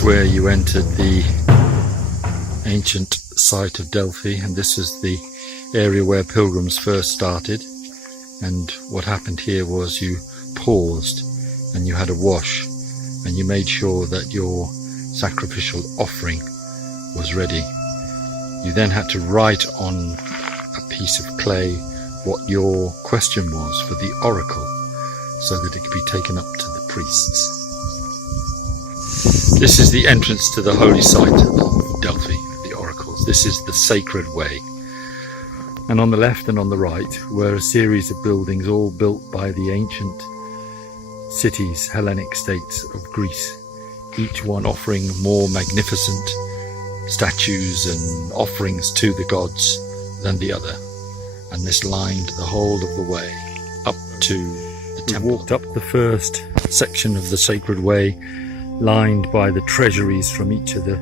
is where you entered the ancient site of Delphi, and this is the area where pilgrims first started. And what happened here was you paused and you had a wash, and you made sure that your sacrificial offering was ready. You then had to write on a piece of clay what your question was for the oracle, so that it could be taken up to the priests. This is the entrance to the holy site of Delphi, the oracles. This is the sacred way. And on the left and on the right were a series of buildings, all built by the ancient cities, Hellenic states of Greece, each one offering more magnificent statues and offerings to the gods than the other. And this lined the whole of the way up to the temple. We walked up the first section of the sacred way, lined by the treasuries from each of the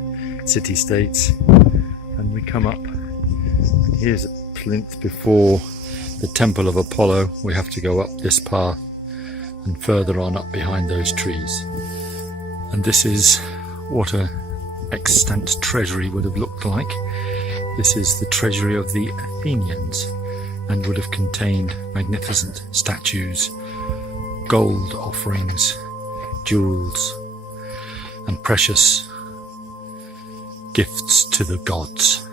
city-states, and we come up, and here's a plinth before the temple of Apollo. We have to go up this path and further on up behind those trees, and this is what a extant treasury would have looked like. This is the treasury of the Athenians, and would have contained magnificent statues, gold offerings, jewels, and precious gifts to the gods.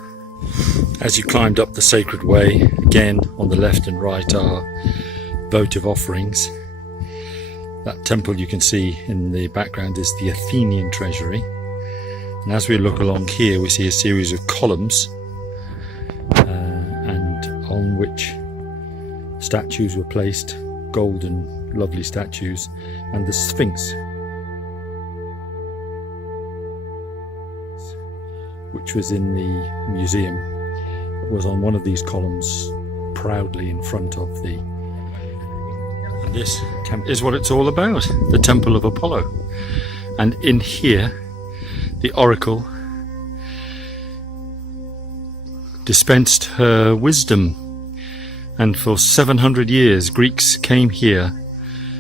As you climbed up the sacred way, again on the left and right are votive offerings. That temple you can see in the background is the Athenian treasury. And as we look along here, we see a series of columns and on which statues were placed, golden, lovely statues, and the Sphinx, which was in the museum, was on one of these columns proudly in front of the... And this is what it's all about, the Temple of Apollo. And in here, the oracle dispensed her wisdom. And for 700 years, Greeks came here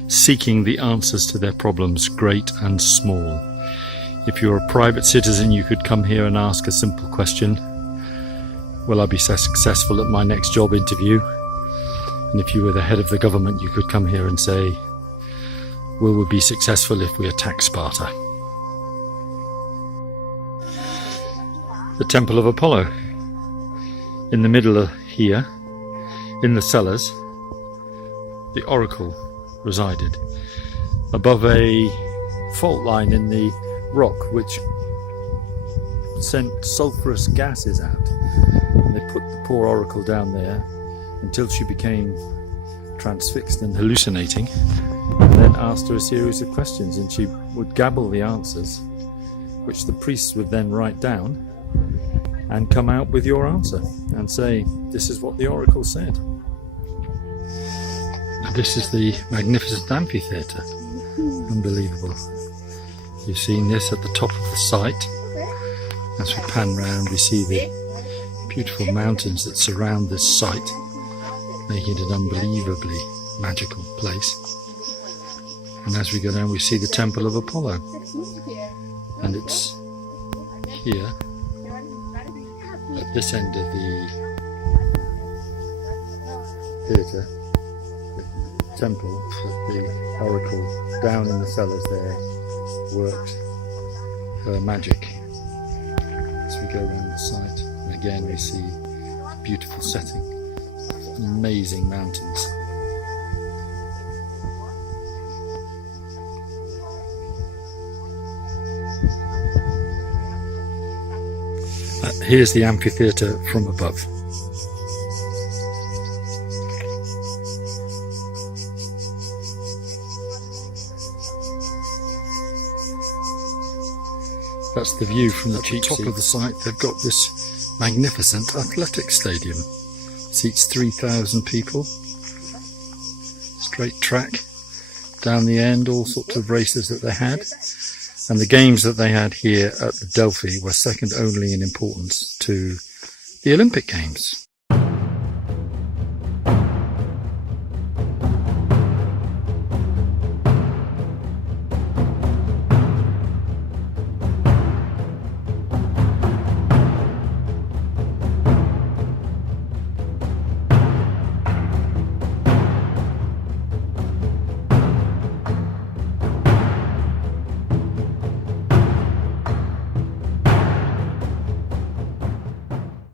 seeking the answers to their problems, great and small. If you're a private citizen, you could come here and ask a simple question: will I be successful at my next job interview? And if you were the head of the government, you could come here and say, will we be successful if we attack Sparta? The Temple of Apollo. In the middle of here, in the cellars, the oracle resided. Above a fault line in the rock which sent sulphurous gases out, and they put the poor oracle down there until she became transfixed and hallucinating, and then asked her a series of questions, and she would gabble the answers, which the priests would then write down and come out with your answer and say, this is what the oracle said. And this is the magnificent amphitheatre. Unbelievable. You've seen this at the top of the site. As we pan round, we see the beautiful mountains that surround this site, making it an unbelievably magical place. And as we go down, we see the Temple of Apollo. And it's here, at this end of the theatre, the temple, that the oracle down in the cellars there worked her magic. As we go around the site, and again we see a beautiful setting, amazing mountains. Here's the amphitheatre from above. That's the view from the top of the site. They've got this magnificent athletic stadium. Seats 3,000 people. Straight track down the end, all sorts of races that they had. And the games that they had here at the Delphi were second only in importance to the Olympic Games.